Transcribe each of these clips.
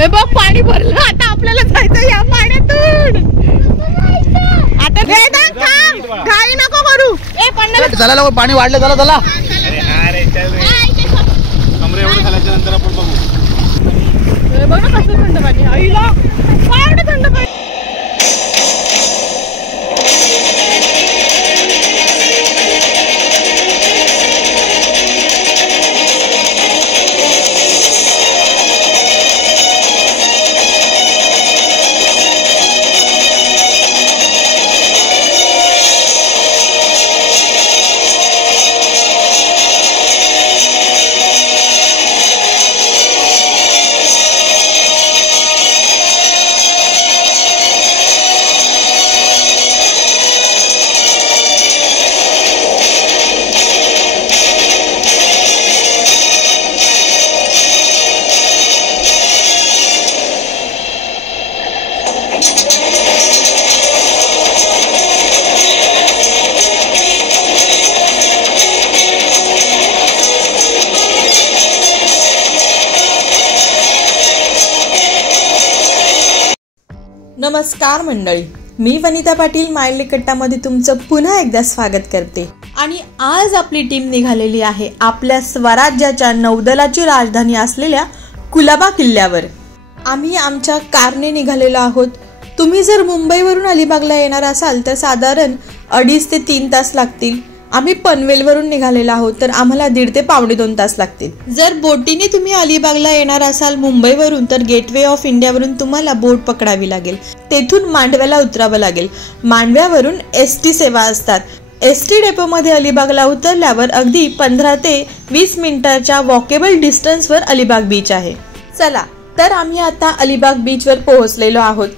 हे बघ पाणी भरलं, आता आपल्याला जायचं या पाण्यातून. आता घाई नको करू. चला पाणी वाढलं. चला चला नंतर आपण बघू. बघ ना कसं थंड पाणी. आईला काय थंड पाणी. नमस्कार मंडळी, मी वनिता पाटील मायले कट्टामध्ये तुमचं पुन्हा एकदा स्वागत करते. आणि आज आपली टीम निघालेली आहे आपल्या स्वराज्याच्या नौदलाची राजधानी असलेल्या कुलाबा किल्ल्यावर. आम्ही आमच्या कारने निघालेलो आहोत. तुम्ही जर मुंबईवरून अलिबागला येणार असाल तर साधारण 2.5 ते 3 तास लागतील. आम्ही पनवेलवरून निघालेलो आहोत तर आम्हाला 1.5 ते पावणे 2 तास लागतील. जर बोटीने तुम्ही अलिबागला येणार असाल मुंबईवरून तर गेटवे ऑफ इंडियावरून तुम्हाला बोट पकडावी लागेल. तेथून मांडव्याला उतरावं लागेल. मांडव्यावरून ST सेवा असतात. ST डेपोमध्ये अलिबागला उतरल्यावर अगदी 15 ते 20 मिनिटाच्या वॉकेबल डिस्टन्सवर अलिबाग बीच आहे. चला तर आम्ही आता अलिबाग बीचवर पोहोचलेलो आहोत.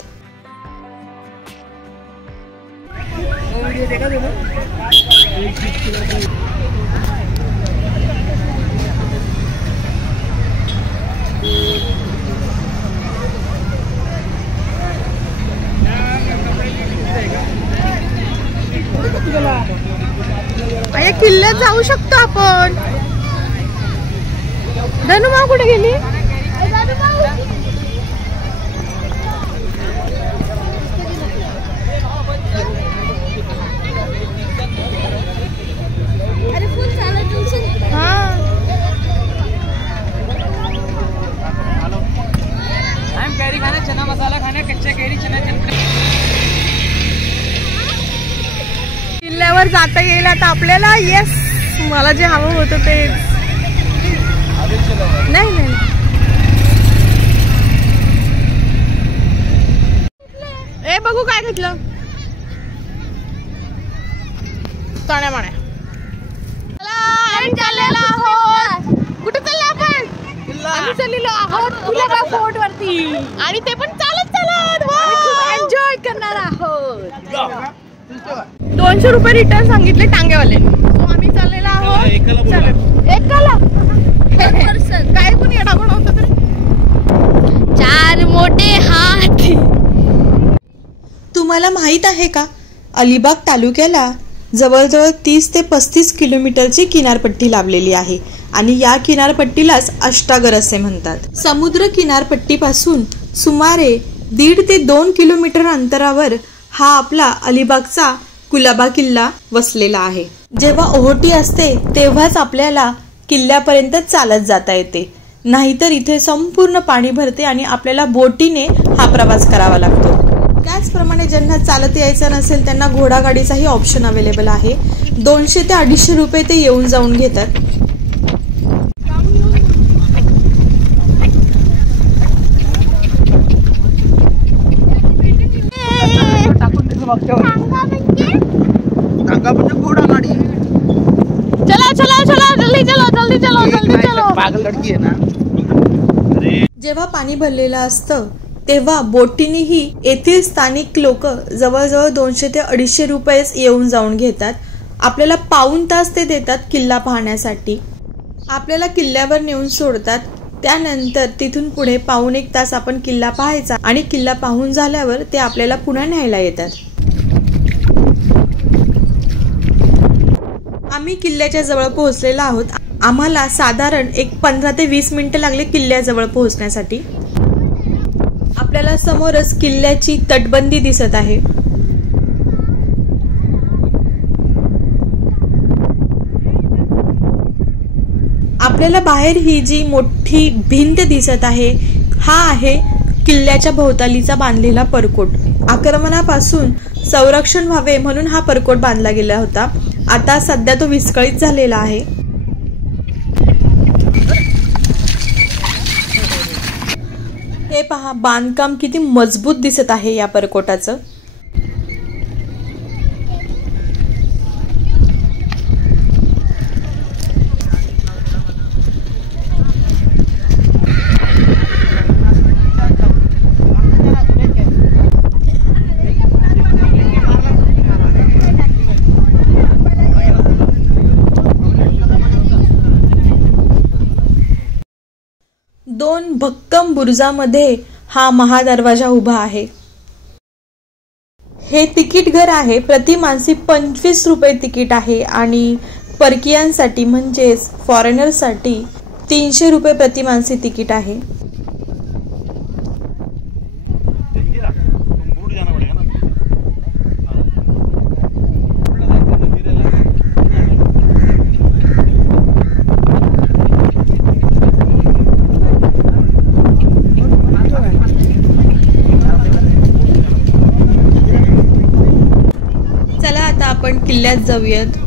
किल्ल्यात जाऊ शकतो आपण. धनुमाव कुठे गेली? चना मसाला खाना, कच्चा कैरी चना. किल्ल्यावर जाता येईल आता आपल्याला. येस, मला जे हवं होतं ते. नाही ए बघू काय घेतलं. चण्यामाण्या चाललेला आहोत. कुठे चाललो आपण? आम्ही चाललेलो आहोत कुलाबा फोर्ट वरती. आणि ते पण चालत एन्जॉय करणार आहोत. 200 रुपये रिटर्न सांगितले टांगेवाल्यांनी. आम्ही चाललेला आहोत एकाला. काय कोणी येडा बनवतं तरी. 4 मोठे हात. तुम्हाला माहित आहे का, अलिबाग तालुक्याला जवळजवळ 30 ते 35 किलोमीटरची किनारपट्टी लाभलेली आहे. आणि या किनारपट्टीलाच अष्टागर असे म्हणतात. समुद्र किनारपट्टीपासून सुमारे 1.5 ते 2 किलोमीटर अंतरावर हा आपला अलिबागचा कुलाबा किल्ला वसलेला आहे. जेव्हा ओहोटी असते तेव्हाच आपल्याला किल्ल्यापर्यंत चालत जाता येते, नाहीतर इथे संपूर्ण पाणी भरते आणि आपल्याला बोटीने हा प्रवास करावा लागतो. त्याचप्रमाणे ज्यांना चालत यायचं नसेल त्यांना घोडागाडीचाही ऑप्शन अवेलेबल आहे. 200 ते 250 रुपये ते येऊन जाऊन घेतात. पागल लड़की है ना. जेव्हा पाणी भरलेलं असतं तेव्हा बोटीनेही येथील स्थानिक लोक जवळजवळ 200 ते 250 रुपये येऊन जाऊन घेतात. आपल्याला पाऊण तास ते देतात किल्ला पाहण्यासाठी. आपल्याला किल्ल्यावर नेऊन सोडतात. त्यानंतर तिथून पुढे पाऊण 1 तास आपण किल्ला पाहायचा आणि किल्ला पाहून झाल्यावर ते आपल्याला पुन्हा न्यायला येतात. आम्ही किल्ल्याच्या जवळ पोहोचलेलो आहोत. आम्हाला साधारण 15 ते 20 मिनिटं लागले किल्ल्याजवळ पोहोचण्यासाठी. आपल्याला समोरच किल्ल्याची तटबंदी दिसत आहे. आपल्याला बाहेर ही जी मोठी भिंत दिसत आहे हा आहे किल्ल्याच्या भोवतालीचा बांधलेला परकोट. आक्रमणापासून संरक्षण व्हावे म्हणून हा परकोट बांधला गेला होता. आता सध्या तो विस्कळीत झालेला आहे. हे पहा, बांधकाम किती मजबूत दिसत आहे या परकोटाचं. दोन भक्कम बुरुजामध्ये हा महादरवाजा उभा आहे. हे तिकीट घर आहे. प्रति माणसी 25 रुपये तिकीट आहे आणि परकीयांसाठी म्हणजेच फॉरेनर्ससाठी 300 रुपये प्रति माणसी तिकीट आहे. आपण किल्ल्यात जाऊयात.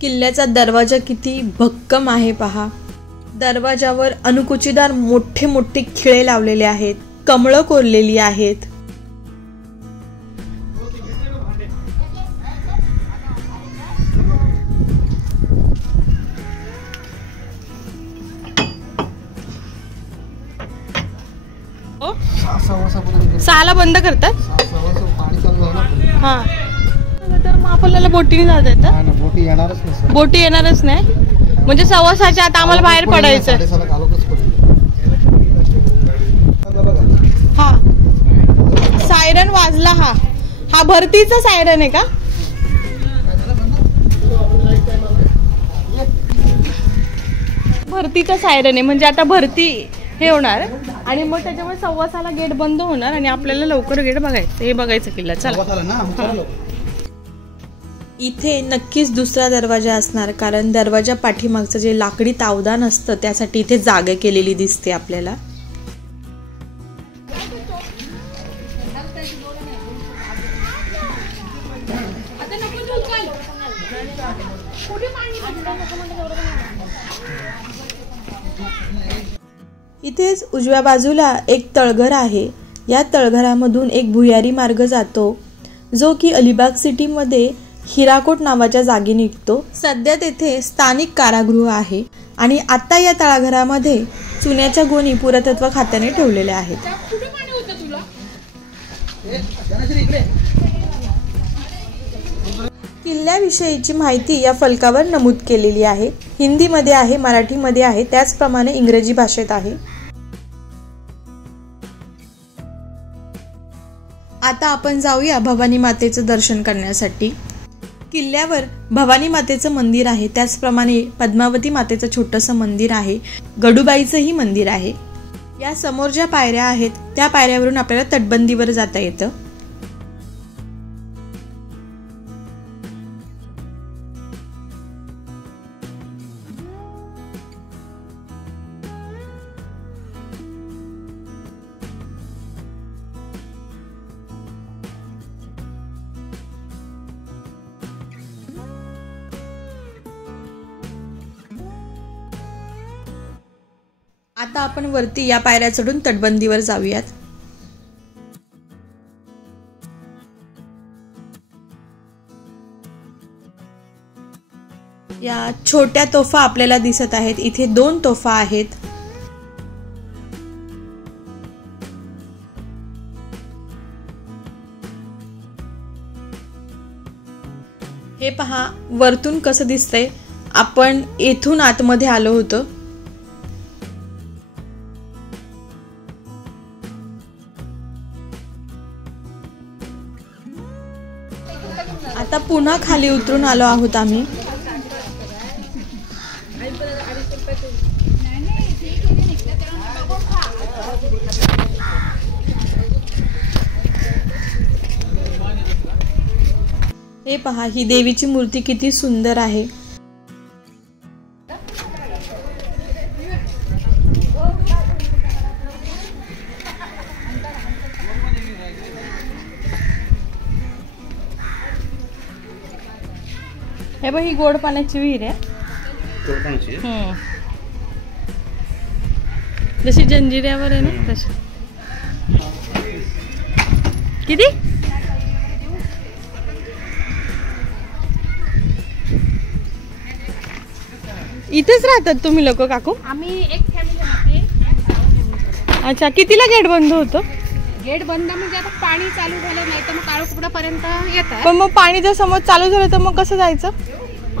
किल्ल्याचा दरवाजा किती भक्कम आहे पहा. दरवाजावर अणुकुचीदार मोठे मोठे खिळे लावलेले आहेत. कमळं कोरलेली आहेत. सहाला बंद करतात. हा, तर मग आपल्याला बोटीने जाता येतं. बोटी येणारच नाही म्हणजे 6:15च्या आत आम्हाला बाहेर पडायचं. हा, सायरन वाजला. हा भरतीचा सायरन आहे का? भरतीचा सायरन आहे म्हणजे आता भरती हे होणार आणि मग त्याच्यामुळे 6:15ला गेट बंद होणार आणि आपल्याला लवकर गेट बघायचं. हे बघायचं किल्ला. चला. इथे नक्कीच दुसरा दरवाजा असणार कारण दरवाजा पाठीमागचं जे लाकडी तावदान असतं त्यासाठी इथे जागा केलेली दिसते आपल्याला. इथेच उजव्या बाजूला एक तळघर आहे. या तळघरामधून एक भुयारी मार्ग जातो जो की अलिबाग सिटीमध्ये हिराकोट नावाच्या जागी निघतो. सध्या तेथे स्थानिक कारागृह आहे आणि आता या तळाघरामध्ये चुन्याच्या गोणी पुरातत्व खात्याने ठेवलेल्या आहेत. किल्ल्याविषयीची माहिती या फलकावर नमूद केलेली आहे. हिंदीमध्ये आहे, मराठीमध्ये आहे, त्याचप्रमाणे इंग्रजी भाषेत आहे. आता आपण जाऊया भवानी मातेचं दर्शन करण्यासाठी. किल्ल्यावर भवानी मातेचं मंदिर आहे, त्याचप्रमाणे पद्मावती मातेचं छोटंसं मंदिर आहे, गडूबाईचंही मंदिर आहे. या समोर ज्या पायऱ्या आहेत त्या पायऱ्यावरून आपल्याला तटबंदीवर जाता येतं. आता आपण वरती या पायऱ्या चढून तटबंदीवर जाऊयात. या छोट्या तोफा आपल्याला दिसत आहेत. इथे 2 तोफा आहेत. हे पहा वरतून कसं दिसतंय. आपण येथून आतमध्ये आलो होतो. आता पुन्हा खाली उतरून आलो आहोत आम्ही. हे पहा ही देवीची मूर्ती किती सुंदर आहे. हे बघ ही गोड पाण्याची विहीर आहे. जशी जंजिऱ्यावर आहे ना तशी. किती इथेच राहतात तुम्ही लोक काकू? आम्ही एक फॅमिली राहते. अच्छा कितीला गेट बंद होतं? गेट बंद म्हणजे आता पाणी चालू झालं नाही तर मग काळोखुपडा पर्यंत येतात. पण मग पाणी जर समज चालू झालं तर मग कसं जायचं?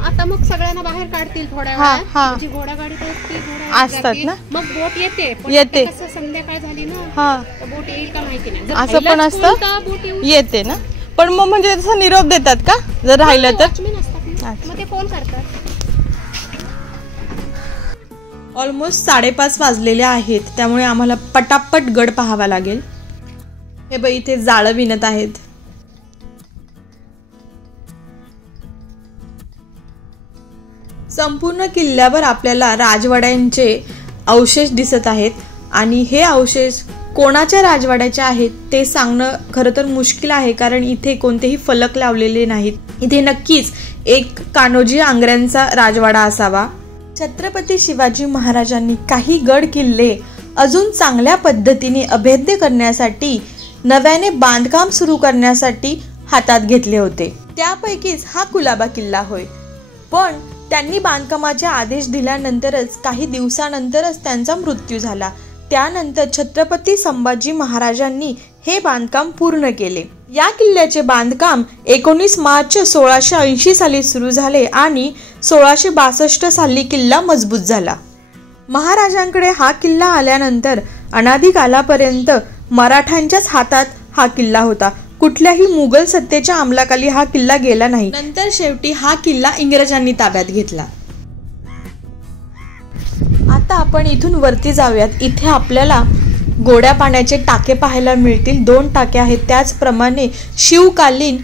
आता मग सगळ्यांना बाहेर काढतील थोड्या हा, वेळात. हा. जी घोडागाडी तर असते, घोडा असतात जाते. ना? मग बोट येते. पण येते. ते कसं संध्याकाळ झाली ना हा तर बोट येईल का माहिती नाही. जर असं पण राहिलंच असतं? कोणता बोट येऊ येते ना. पण मग म्हणजे तसं निरोप देतात का जर राहिलं तर? वॉचमॅन असतात ना. अच्छा. मग ते फोन करतात. ऑलमोस्ट 5:30 वाजलेले आहेत. त्यामुळे आम्हाला पटापट गड पाहावा लागेल. हे बाई इथे जाळं विणत आहेत. संपूर्ण किल्ल्यावर आपल्याला राजवाड्यांचे अवशेष दिसत आहेत आणि हे अवशेष कोणाच्या राजवाड्याचे आहेत ते सांगणं खरं तर मुश्किल आहे, कारण इथे कोणतेही फलक लावलेले नाहीत. इथे नक्कीच एक कान्होजी आंग्र्यांचा राजवाडा असावा. छत्रपती शिवाजी महाराजांनी काही गड किल्ले अजून चांगल्या पद्धतीने अभेद्य करण्यासाठी नव्याने बांधकाम सुरू करण्यासाठी हातात घेतले होते. त्यापैकीच हा कुलाबा किल्ला होय. पण त्यांनी बांधकामाचे आदेश दिल्यानंतरच काही दिवसानंतरच त्यांचा मृत्यू झाला. त्यानंतर छत्रपती संभाजी महाराजांनी हे बांधकाम पूर्ण केले. या किल्ल्याचे बांधकाम 19 मार्च 1680 साली सुरू झाले आणि 1662 साली किल्ला मजबूत झाला. महाराजांकडे हा किल्ला आल्यानंतर अनादी कालापर्यंत मराठ्यांच्याच हातात हा किल्ला होता. कुठल्याही मुघल सत्तेच्या अंमलाखाली हा किल्ला गेला नाही. नंतर शेवटी हा किल्ला इंग्रजांनी ताब्यात घेतला. आता आपण इथून वरती जाऊयात. इथे आपल्याला गोड्या पाण्याचे टाके पाहायला मिळतील. 2 टाके आहेत. त्याचप्रमाणे शिवकालीन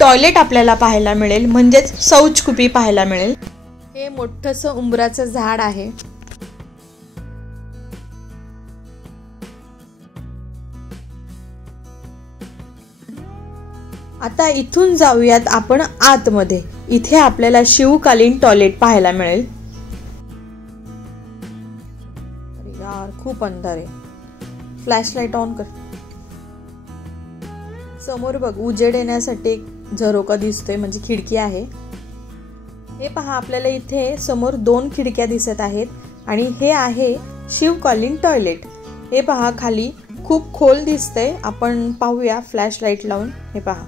टॉयलेट आपल्याला पाहायला मिळेल, म्हणजेच शौचकुपी पाहायला मिळेल. हे मोठंसं उंबराचं झाड आहे. आता इथून जाऊयात आपण आतमध्ये. इथे आपल्याला शिवकालीन टॉयलेट पाहायला मिळेल. अरे यार खूप अंधार आहे. फ्लॅशलाईट ऑन कर. समोर बघ उजेड येण्यासाठी एक झरोका दिसतोय, म्हणजे खिडकी आहे. हे पहा आपल्याला इथे समोर 2 खिडक्या दिसत आहेत आणि हे आहे शिवकालीन टॉयलेट. हे पहा खाली खूप खोल दिसतंय. आपण पाहूया फ्लॅशलाईट लावून. हे पहा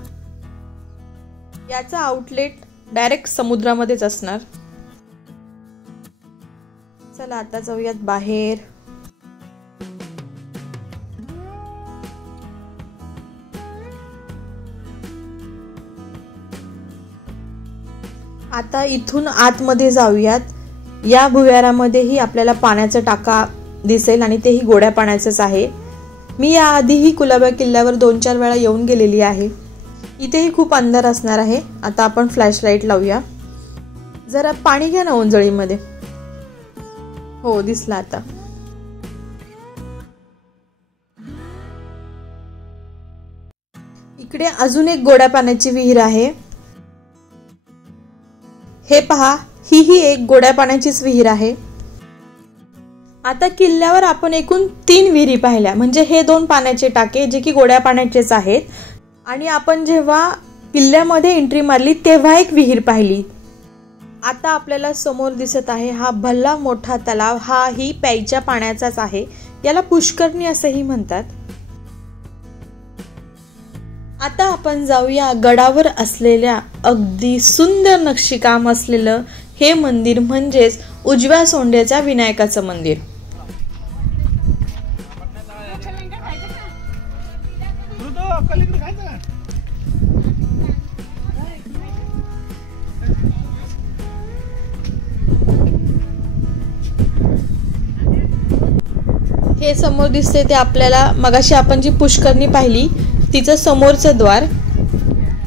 याचा आउटलेट डायरेक्ट समुद्रामध्येच असणार. चला आता जाऊयात बाहेर. आता इथून आतमध्ये जाऊयात. या भुयारामध्येही आपल्याला पाण्याचा टाका दिसेल आणि तेही गोड्या पाण्याचंच आहे. मी याआधीही कुलाबा किल्ल्यावर 2-4 वेळा येऊन गेलेली आहे. इथेही खूप अंधार असणार आहे. आता आपण फ्लॅशलाईट लावूया. जरा पाणी घ्या ना ओंजळीमध्ये. हो दिसला आता. इकडे अजून एक गोड्या पाण्याची विहीर आहे. हे पहा ही एक गोड्या पाण्याचीच विहीर आहे. आता किल्ल्यावर आपण एकूण 3 विहिरी पाहिल्या, म्हणजे हे 2 पाण्याचे टाके जे की गोड्या पाण्याचेच आहेत. आणि आपण जेव्हा किल्ल्यामध्ये एंट्री मारली तेव्हा एक विहीर पाहिली. आता आपल्याला समोर दिसत आहे हा भल्ला मोठा तलाव, हा ही प्यायच्या पाण्याचाच आहे. याला पुष्करणी असेही म्हणतात. आता आपण जाऊया गडावर असलेल्या अगदी सुंदर नक्षीकाम असलेलं हे मंदिर, म्हणजेच उजव्या सोंड्याच्या विनायकाचं मंदिर. हे समोर दिसते ते आपल्याला मगाशी आपण जी पुष्करणी पाहिली तिचं समोरचं द्वार.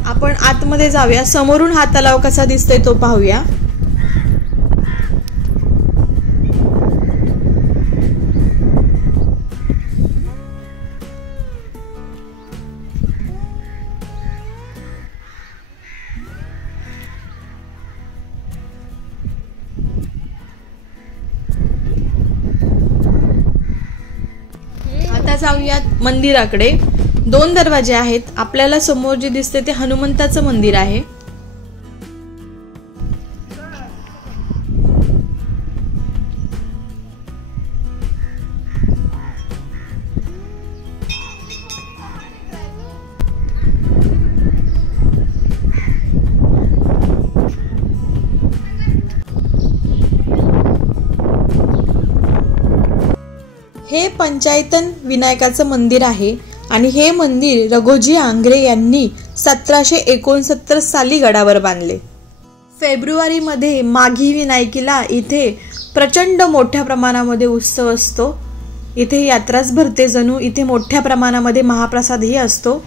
आपण आतमध्ये जाऊया, समोरून हा तलाव कसा दिसतोय तो पाहूया. आता जाऊयात मंदिराकडे. 2 दरवाजे आहेत. आपल्याला समोर जे दिसते ते हनुमंताचं मंदिर आहे. हे पंचायतन विनायकाचं मंदिर आहे आणि हे मंदिर रघोजी आंग्रे यांनी 1769 साली गडावर बांधले. फेब्रुवारीमध्ये माघी विनायकीला इथे प्रचंड मोठ्या प्रमाणामध्ये उत्सव असतो. इथे यात्राच भरते जणू. इथे मोठ्या प्रमाणामध्ये महाप्रसादही असतो.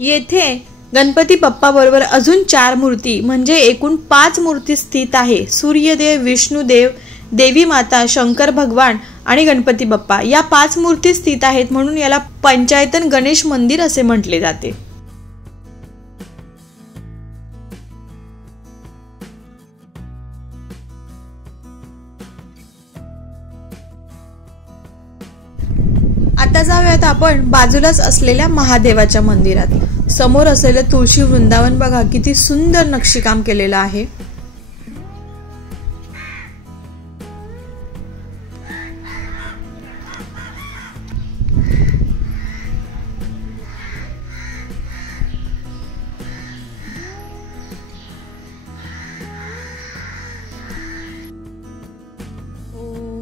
येथे गणपती बाप्पा बरोबर अजून 4 मूर्ती म्हणजे एकूण 5 मूर्ती स्थित आहे. सूर्यदेव, विष्णुदेव, देवी माता, शंकर भगवान आणि गणपती बाप्पा या 5 मूर्ती स्थित आहेत, म्हणून याला पंचायतन गणेश मंदिर असे म्हटले जाते. आता जाऊयात आपण बाजूलाच असलेल्या महादेवाच्या मंदिरात. समोर असलेलं तुळशी वृंदावन बघा, किती सुंदर नक्षीकाम केलेलं आहे.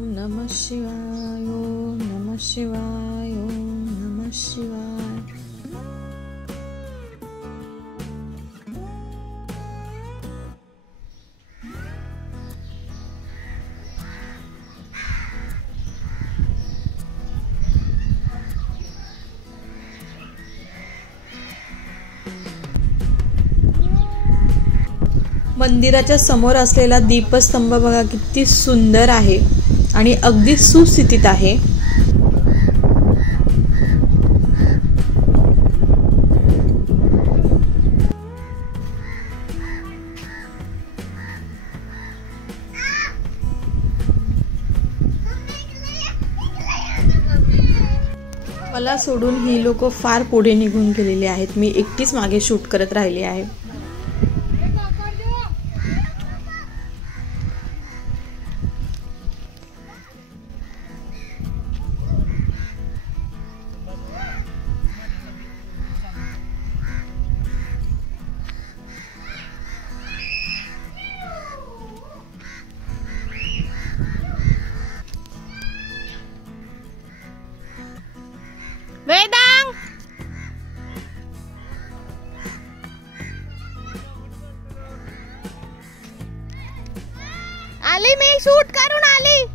नमः शिवाय, ओम नमः शिवाय, ओम नमः शिवाय. मंदिराच्या समोर असलेला दीपस्तंभ बघा, किती सुंदर आहे आणि अगदी सुस्थितीत आहे. मला सोडून ही लोक फार पुढे निघून गेलेली आहेत. मी एकटीच मागे शूट करत राहिली आहे. वेदांग, आली, मी शूट करून आली.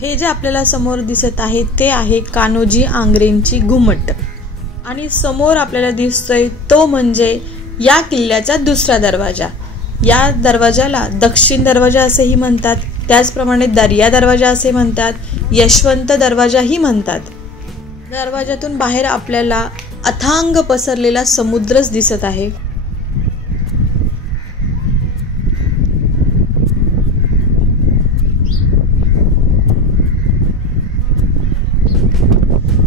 हे जे आपल्याला समोर दिसत आहे ते आहे कान्होजी आंग्रेंची घुमट. आणि समोर आपल्याला दिसतोय तो म्हणजे या किल्ल्याचा दुसरा दरवाजा. या दरवाजाला दक्षिण दरवाजा असेही म्हणतात, त्याचप्रमाणे दर्या दरवाजा असे म्हणतात, यशवंत दरवाजाही म्हणतात. दरवाजातून बाहेर आपल्याला अथांग पसरलेला समुद्रच दिसत आहे.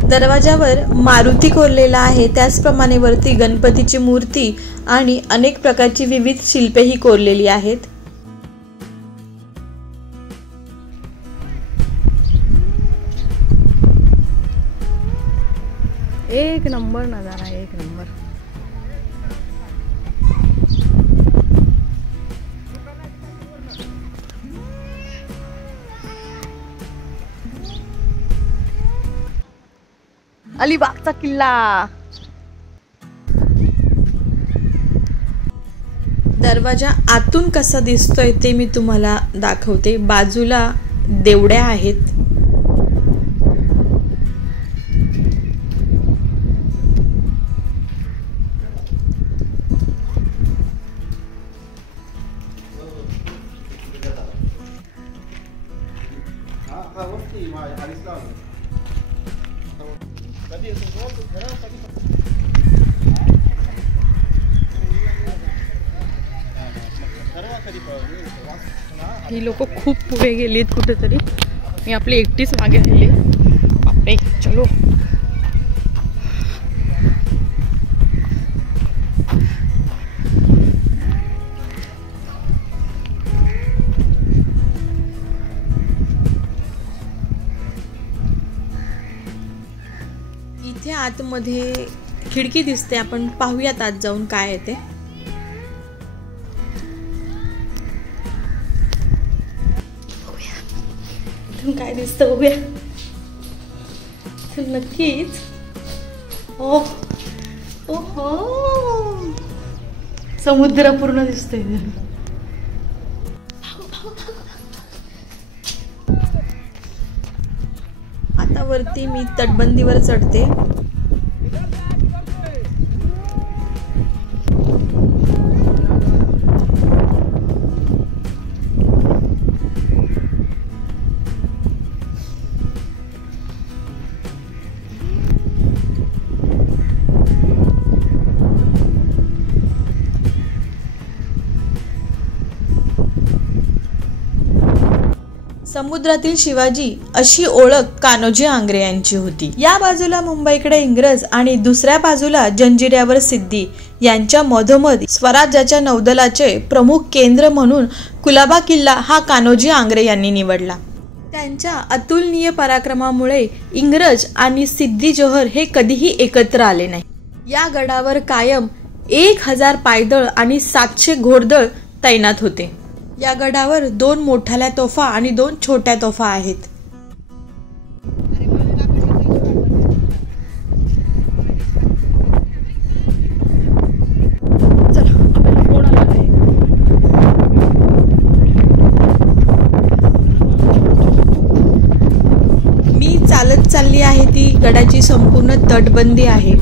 दरवाजावर मारुती कोरलेला आहे, त्याचप्रमाणे वरती गणपतीची मूर्ती आणि अनेक प्रकारची विविध शिल्पेही कोरलेली आहेत. एक नंबर नजारा, एक नंबर. अलिबागचा किल्ला. दरवाजा आतून कसा दिसतोय ते मी तुम्हाला दाखवते. बाजूला देवड्या आहेत. ही लोक खूप पुढे गेलीत कुठेतरी. मी आपली एकटीच मागे राहिली. बापरे, चलो. इथे आतमध्ये खिडकी दिसते. आपण पाहूयात आत जाऊन काय आहे ते. काय दिसतं बघूया. नक्कीच. ओहो, समुद्र पूर्ण दिसतोय. आता वरती मी तटबंदीवर चढते. समुद्रातील शिवाजी अशी ओळख कान्होजी आंग्रे यांची होती. या बाजूला मुंबईकडे इंग्रज आणि दुसऱ्या बाजूला जंजिऱ्यावर सिद्धी यांच्या मधोमध स्वराज्याच्या नौदलाचे प्रमुख केंद्र म्हणून कुलाबा किल्ला हा कान्होजी आंग्रे यांनी निवडला. त्यांच्या अतुलनीय पराक्रमामुळे इंग्रज आणि सिद्धी जोहर हे कधीही एकत्र आले नाही. या गडावर कायम 1000 पायदळ आणि 700 घोडदळ तैनात होते. या गडावर 2 मोठ्या तोफा आणि 2 छोट्या तोफा आहेत. मी चालत चालली आहे ती गडाची संपूर्ण तटबंदी आहे.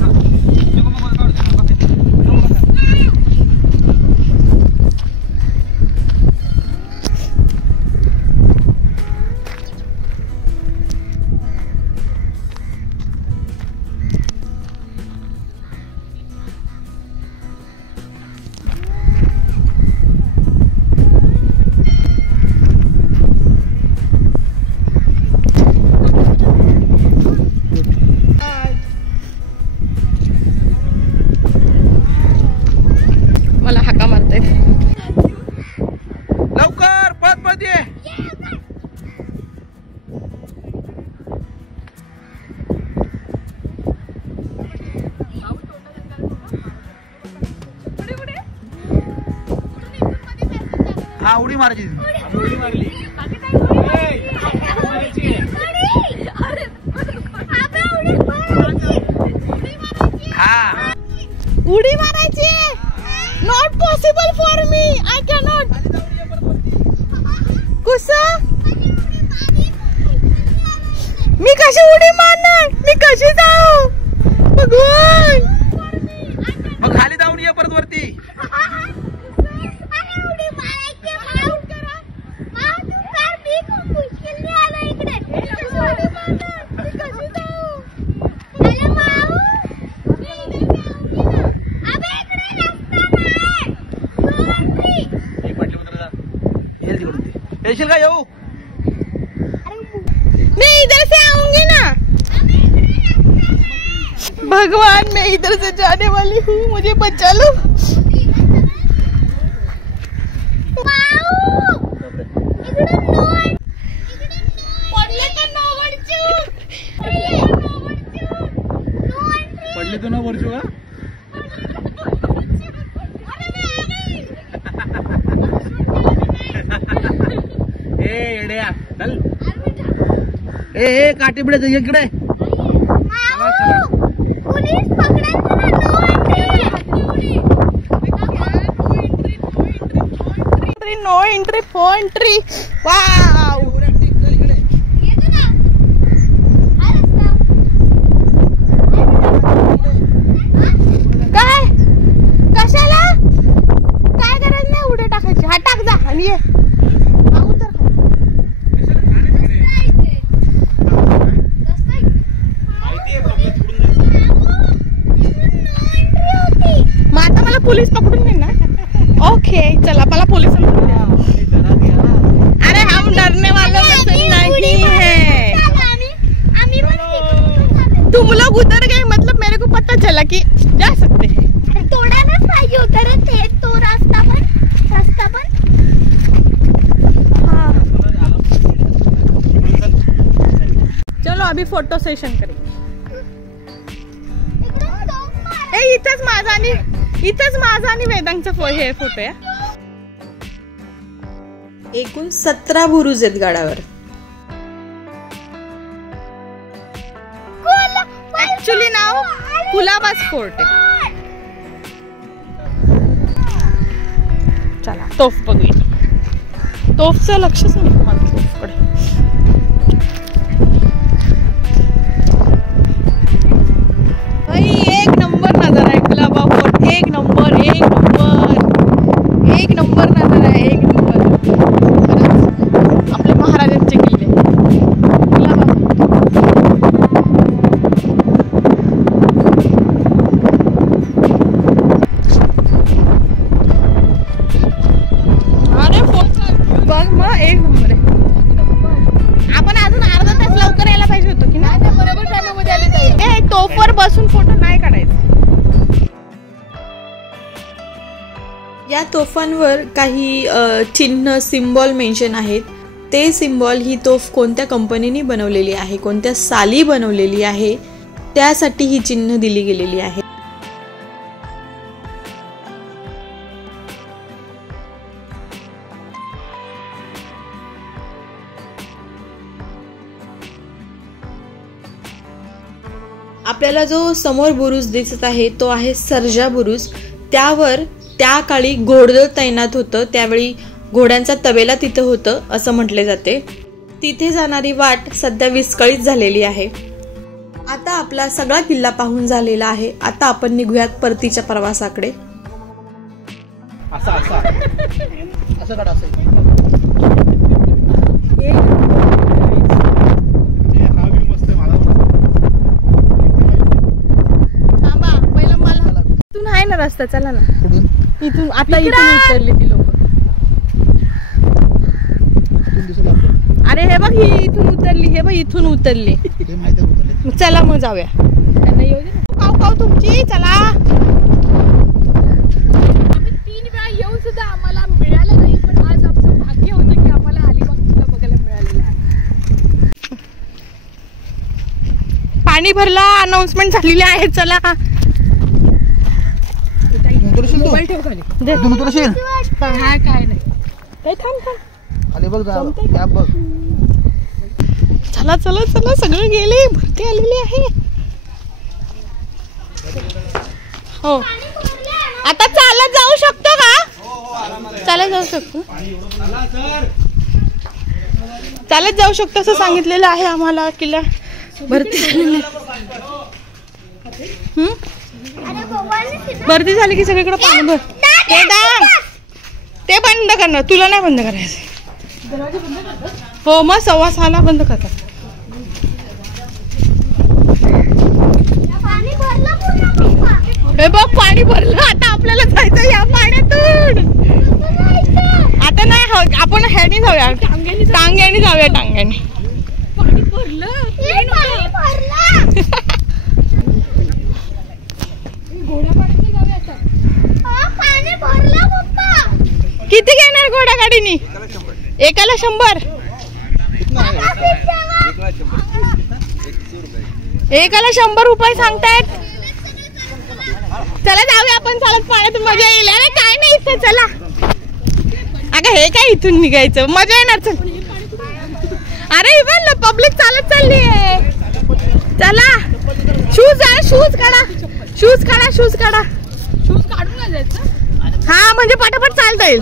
लवकर पळत पळत ये. हा, उडी मारायची. उडी मारली. उडी मारायची. Not possible for me. I cannot. कसं मी कशी उडी मारणार? मी कशी जाऊ? भगवान. मग खाली जाऊन ये परत वरती. येशील का येऊ? मैं इधर से आऊंगी ना। भगवान मैं इधर से जाने वाली हूँ, मुझे बचा लो। पडली तू ना वरचू का? चल ए काठी बिडे इकडे नो एंट्री फॉर एंट्री। वाव काय कशाला काय गरज नाही उड्या टाकायची। हा टाक जा आणि ये पुलिस पकडून नाही ना। ओके चला मला पुलिस अरे हम डरने वालों में से नहीं है। तुम लोग उधर गए मतलब मेरे को पता चला कि जा सकते हैं। थोड़ा ना पाहिजे उधर थे तो रास्ता पण हाँ चलो अभी फोटो सेशन करेंगे। इथंच माझा आणि वेदांचा हे फोटो आहे। एकूण 17 बुरुज आहेत गडावर। ऍक्च्युली नाव कुलाबाज फोर्ट आहे। चला तोफ बघूया। तोफचं लक्षच नाही तुम्हाला तोफकडे। एक नंबर नजारा आहे कुलाबा फोर्ट। एक नंबर नजारा आहे। एक नंबर आपले महाराजांचे किल्ले कुलाबा। अरे बघ मग एक नंबर आहे। आपण अजून अर्धा तास लवकर यायला पाहिजे होतो की नाही? बरोबर टायमामध्ये आले पाहिजे। तोफवर बसून फोटो नाही काढायचा। या तोफांवर काही चिन्ह सिम्बॉल मेन्शन आहेत। ते सिम्बॉल ही तोफ कोणत्या कंपनीने बनवलेली आहे, कोणत्या साली बनवलेली आहे, त्यासाठी ही चिन्ह दिली गेलेली आहे। आपल्याला जो समोर बुरुज दिसत आहे तो आहे सर्जा बुरुज। त्यावर त्या काळी घोडदळ तैनात होतं, त्यावेळी घोड्यांचा तबेला तिथं होतं असं म्हटले जाते। तिथे जाणारी वाट सध्या विस्कळीत झालेली आहे। आता आपला सगळा किल्ला पाहून झालेला आहे। आता आपण निघूयात परतीच्या प्रवासाकडे। असं काढा असं। आहे ना रस्ता, चला ना इथून। आता इथून उतरली ती लोक। अरे हे बघ ही इथून उतरली, हे बघ इथून उतरली। चला मग जाऊया। त्यांना येऊ दे ना। काव काव तुमची चला। आम्ही 3 वेळा येऊन सुद्धा आम्हाला मिळालं नाही, पण आज आमचं भाग्य होतं की आम्हाला अलिबाग किल्ला बघायला मिळालेला आहे। पाणी भरला, अनाउन्समेंट झालेली आहे। चला मोबाईल ठेव खाली। काय नाही काय थांब खाली बघ जा बघ। चला चला चला सगळं गेले, भरती आलेली आहे। हो आता चालत जाऊ शकतो का? चालत जाऊ शकतो, चालत जाऊ शकतो असं सांगितलेलं आहे आम्हाला किल्ला भरती। भरती झाली की सगळीकडे पाणी भर। ते बंद करणार, तुला नाही बंद करायचं। हो मग 6:15 बंद करतात। हे बघ पाणी भरलं, आता आपल्याला जायचं या पाण्यातून। आता नाही आपण ह्याने जाऊया, टांग्याने जाऊया, टांग्याने. पाणी भरलं. पाणी भरलं पप्पा. किती घेणार घोडा गाडीनी? एकाला 100. एकाला 100 रुपये सांगतायत. चला जाऊया आपण, चालत पाण्यात मजा येईल. अरे काय नाही इथे, चला. अगं हे काय इथून निघायचं, मजा येणार. चल. अरे इवन पब्लिक चालत चालली आहे. चला शूज आहे, शूज काढा, शूज काढा, शूज काढा. शूज काढून जायचं. हा म्हणजे पटापट चालता येईल.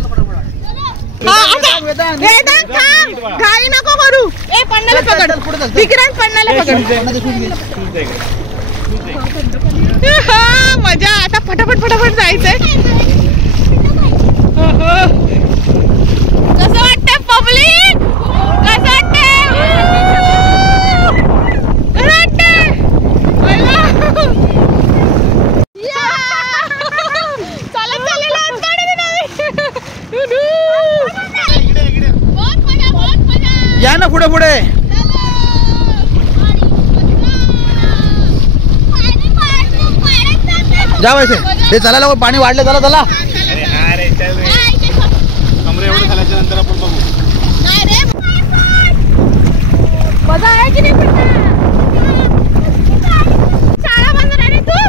वेदांत थांब, घाई नको करू. ए पन्नाला पकड, विक्रांत पन्नाला पकड. हा मजा. आता फटाफट फटाफट जायचंय. कसं वाटतंय पब्लिक? कसं वाटतंय? कसं वाटतंय? चालत चाललेलो आहोत गाडीने. या ना पुढे पुढे. जा वैसे ते चला लवकर, पाणी वाढलं. चला चला. कमरे एवढे झाल्याच्या नंतर आपण बघू. मजा आहे की नाही? शाळा बंद राहिली तू.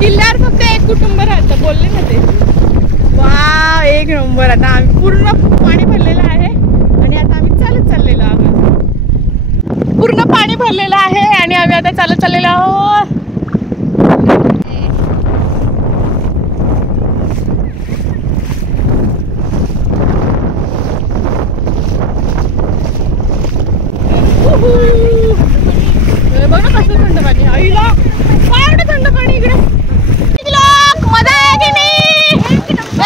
किल्ल्यावर फक्त एक कुटुंब राहतं, बोलले ना ते. वा एक नंबर. आता आम्ही पूर्ण पाणी भरलेलं आहे आणि आता आम्ही चालत चाललेलो आहोत. पूर्ण पाणी भरलेलं आहे आणि आम्ही आता चालत चाललेलो आहोत. बघ ना कसं थंड पाणी. आईला काय थंड पाणी इकडे. मजा आहे की नाही?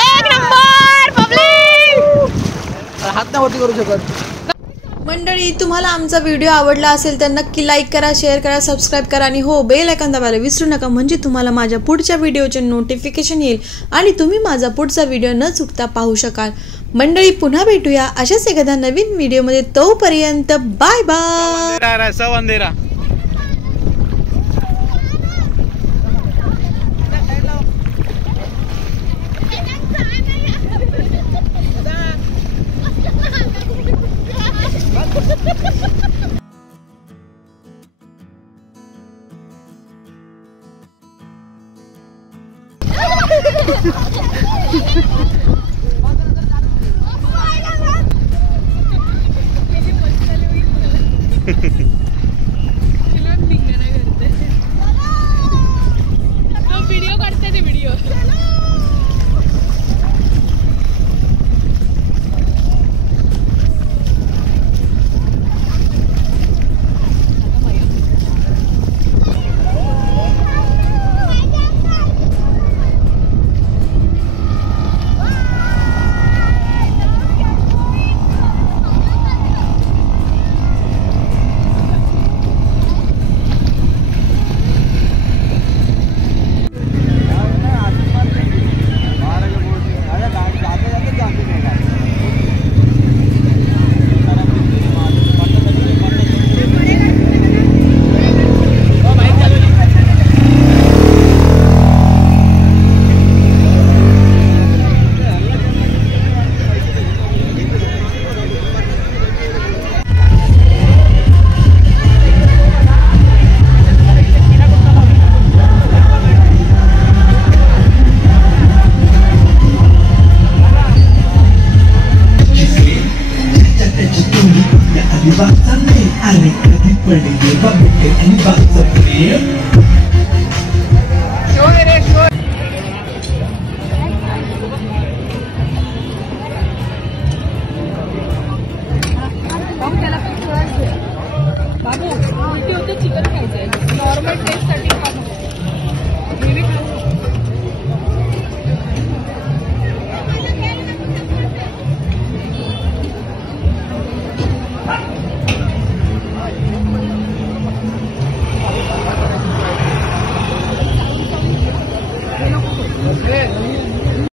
एक नंबर पब्लिक. हात नाही वरती करू शकत. मंडळी, तुम्हाला आमचा व्हिडिओ आवडला असेल तर नक्की लाईक करा, शेअर करा, सबस्क्राईब करा आणि हो बेल आयकॉन दाबायला विसरू नका, म्हणजे तुम्हाला माझ्या पुढच्या व्हिडिओचे नोटिफिकेशन येईल आणि तुम्ही माझा पुढचा व्हिडिओ न चुकता पाहू शकाल. मंडळी पुन्हा भेटूया अशाच एखाद्या नवीन व्हिडिओमध्ये. तोपर्यंत बाय बाय. सब अंधेरा.